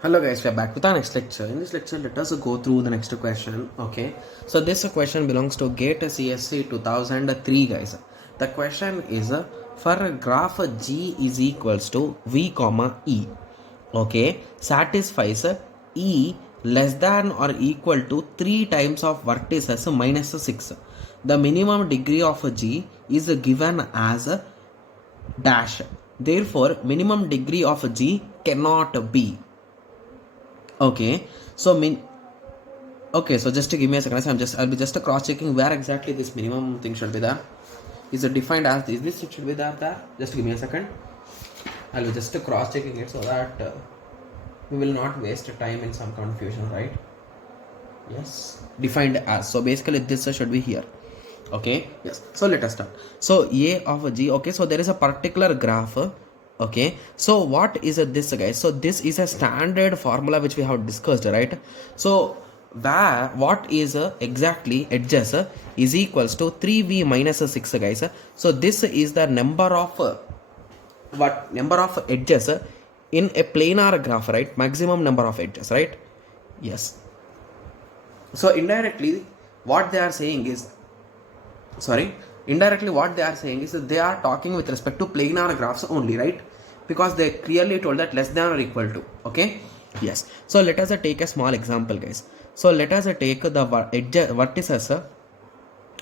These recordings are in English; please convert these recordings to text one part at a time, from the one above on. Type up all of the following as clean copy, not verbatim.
Hello guys, we are back with our next lecture. In this lecture, let us go through the next question. Okay, so this question belongs to GATE CSC 2003 guys. The question is for a graph G is equals to V comma E. Okay, satisfies E less than or equal to 3 times of vertices minus 6. The minimum degree of G is given as dash. Therefore, minimum degree of G cannot be. Okay, so so just to give me a second, I'll be just cross checking where exactly this minimum thing should be there. Is it defined as this? It should be there. Just give me a second. I'll be just cross checking it so that we will not waste time in some confusion, right? Yes, defined as. So basically, this should be here. Okay, yes. So let us start. So A of G. Okay, so there is a particular graph. Okay, so what is this guys? So this is a standard formula which we have discussed, right? So what is exactly edges is equals to 3v minus 6 guys. So this is the number of edges in a planar graph, right? Maximum number of edges, right? Yes. So indirectly what they are saying is that they are talking with respect to planar graphs only, right? Because they clearly told that less than or equal to. Okay, yes. So let us take a small example guys. So let us take the vertices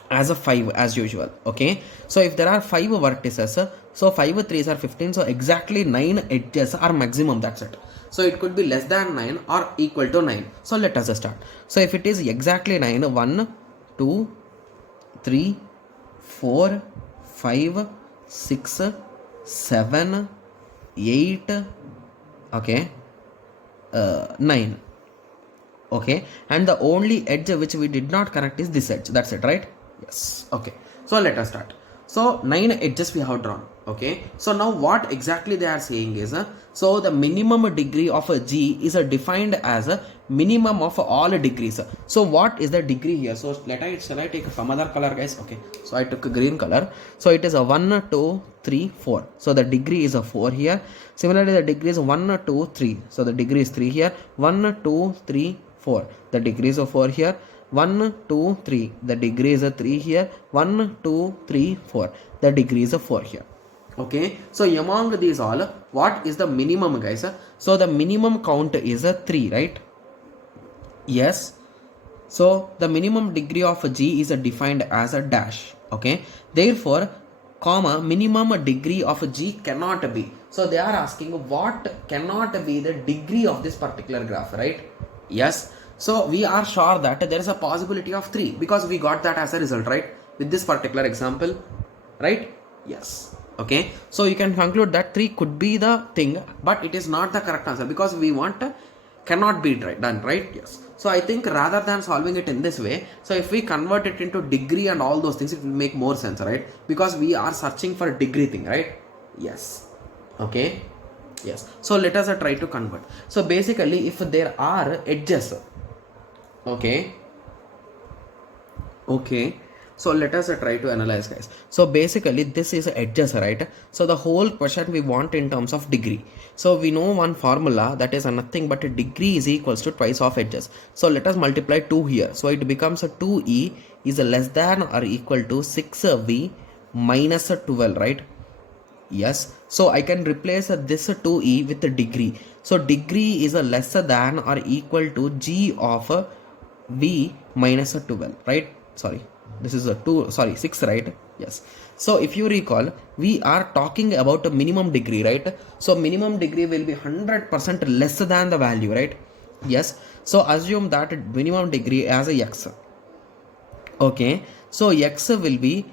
as a 5 as usual. Okay, so if there are 5 vertices, so 5 3s are 15, so exactly 9 edges are maximum, that's it. So it could be less than 9 or equal to 9. So let us start. So if it is exactly 9, 1 2 3 4 5 6 7 8, okay, 9. Okay, and the only edge which we did not connect is this edge, that's it, right? Yes. Okay, so let us start. So 9 edges we have drawn. Okay, so now what exactly they are saying is so the minimum degree of a G is defined as a minimum of all degrees. So what is the degree here? So shall I take some other color guys? Okay, so I took a green color. So it is a 1 2 3 4. So the degree is a 4 here. Similarly the degree is 1 2 3. So the degree is 3 here. 1 2 3 4. The degree is a 4 here. 1 2 3. The degree is a 3 here. 1 2 3 4. The degree is a 4 here. Okay, so among these all, what is the minimum guys? So the minimum count is a 3, right? Yes. So the minimum degree of G is defined as a dash. Okay, therefore comma minimum degree of G cannot be. So they are asking what cannot be the degree of this particular graph, right? Yes. So we are sure that there is a possibility of 3 because we got that as a result, right? With this particular example, right? Yes. Okay, so you can conclude that 3 could be the thing, but it is not the correct answer because we want cannot be done, right? Yes. So I think rather than solving it in this way, so if we convert it into degree and all those things, it will make more sense, right? Because we are searching for a degree thing, right? Yes. Okay, yes. So let us try to convert. So basically if there are edges, okay, so let us try to analyze guys. So basically this is edges, right? So the whole question we want in terms of degree. So we know one formula, that is nothing but a degree is equals to twice of edges. So let us multiply 2 here. So it becomes a 2e is less than or equal to 6v minus 12, right? Yes. So I can replace this 2e with the degree. So degree is a lesser than or equal to g of v minus 12, right? Sorry, this is a 6, right? Yes. So if you recall, we are talking about a minimum degree, right? So minimum degree will be 100% less than the value, right? Yes. So assume that minimum degree as a x. Okay, so x will be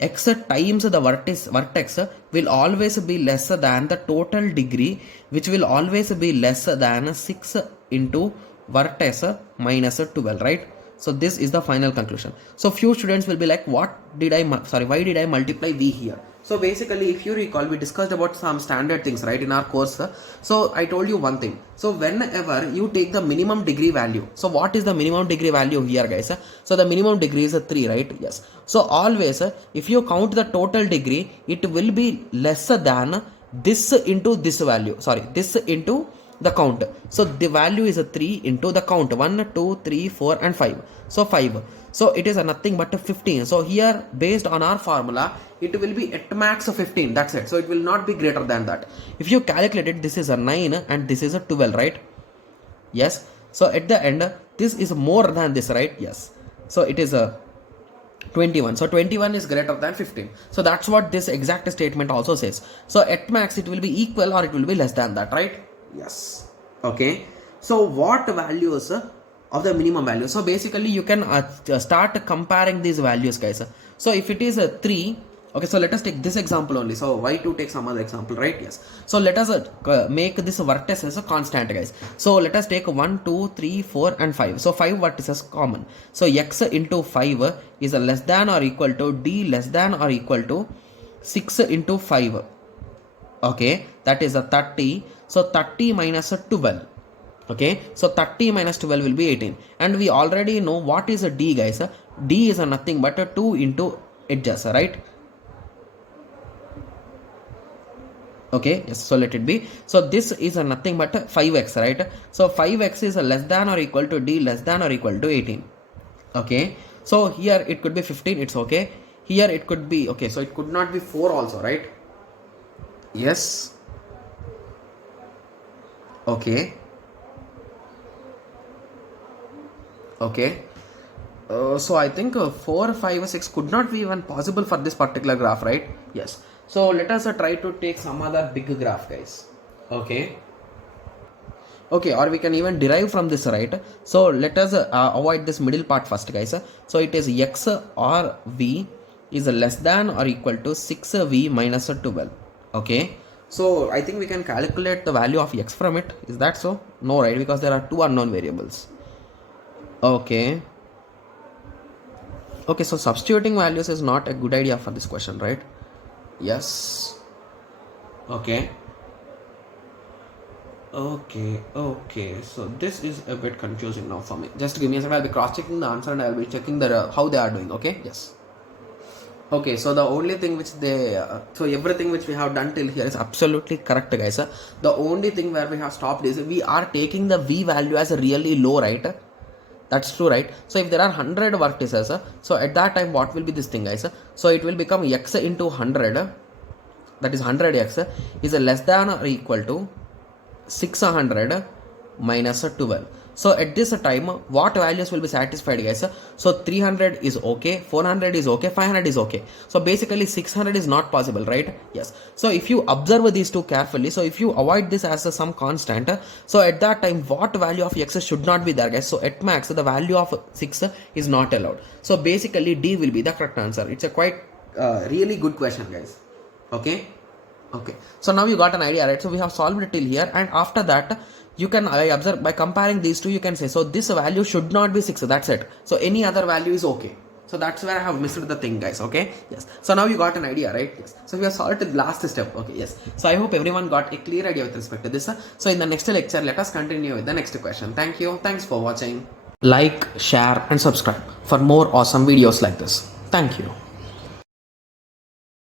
x times the vertex will always be less than the total degree, which will always be less than 6 into vertex minus 12, right? So this is the final conclusion. So few students will be like, why did I multiply v here? So basically if you recall, we discussed about some standard things, right, in our course. So I told you one thing. So whenever you take the minimum degree value, so what is the minimum degree value here guys? So the minimum degree is 3, right? Yes. So always if you count the total degree, it will be lesser than this into this value, this into the count. So the value is a 3 into the count 1, 2, 3, 4 and 5. So 5. So it is a nothing but a 15. So here based on our formula it will be at max of 15. That's it. So it will not be greater than that. If you calculate it, this is a 9 and this is a 12, right? Yes. So at the end this is more than this, right? Yes. So it is a 21. So 21 is greater than 15. So that's what this exact statement also says. So at max it will be equal or it will be less than that, right? Yes. Okay. So what values of the minimum value? So basically you can start comparing these values, guys. So if it is a 3, okay, so let us take this example only. So why to take some other example, right? Yes. So let us make this vertex as a constant, guys. So let us take 1, 2, 3, 4 and 5. So 5 vertices common. So x into 5 is a less than or equal to d less than or equal to 6 into 5. Okay, that is a 30. So 30 minus a 12. Okay, so 30 minus 12 will be 18. And we already know what is a d, guys. D is a nothing but a 2 into edges, right? Okay, yes, so let it be. So this is a nothing but a 5x, right? So 5x is a less than or equal to d less than or equal to 18. Okay, so here it could be 15, it's okay. Here it could be, okay, so it could not be 4 also, right? Yes. Okay. Okay. So I think 4, 5, 6 could not be even possible for this particular graph, right? Yes. So let us try to take some other big graph, guys. Okay. Okay, or we can even derive from this, right? So let us avoid this middle part first, guys. So it is x or v is less than or equal to 6v minus 12. Okay. So I think we can calculate the value of x from it. Is that so? No, right? Because there are two unknown variables. Okay. Okay, so substituting values is not a good idea for this question, right? Yes. Okay. Okay. So this is a bit confusing now for me. Just give me a second. I'll be cross-checking the answer and I'll be checking the how they are doing. Okay. Yes. Okay. So the only thing which they so everything which we have done till here is absolutely correct, guys. The only thing where we have stopped is we are taking the v value as a really low, right? That's true, right? So if there are 100 vertices, so at that time what will be this thing, guys? So it will become x into 100, that is 100x is less than or equal to 600 minus 12. So at this time what values will be satisfied, guys? So 300 is okay, 400 is okay, 500 is okay. So basically 600 is not possible, right? Yes. So if you observe these two carefully, so if you avoid this as some constant, so at that time what value of x should not be there, guys? So at max the value of 6 is not allowed. So basically D will be the correct answer. It's a quite really good question, guys. Okay. So now you got an idea, right? So we have solved it till here, and after that you can observe by comparing these two, you can say, so this value should not be 6, that's it. So any other value is okay. So that's where I have missed the thing, guys. Okay. Yes. So now you got an idea, right? Yes. So we have solved the last step. Okay. Yes. So I hope everyone got a clear idea with respect to this. So in the next lecture, let us continue with the next question. Thank you. Thanks for watching. Like, share and subscribe for more awesome videos like this. Thank you.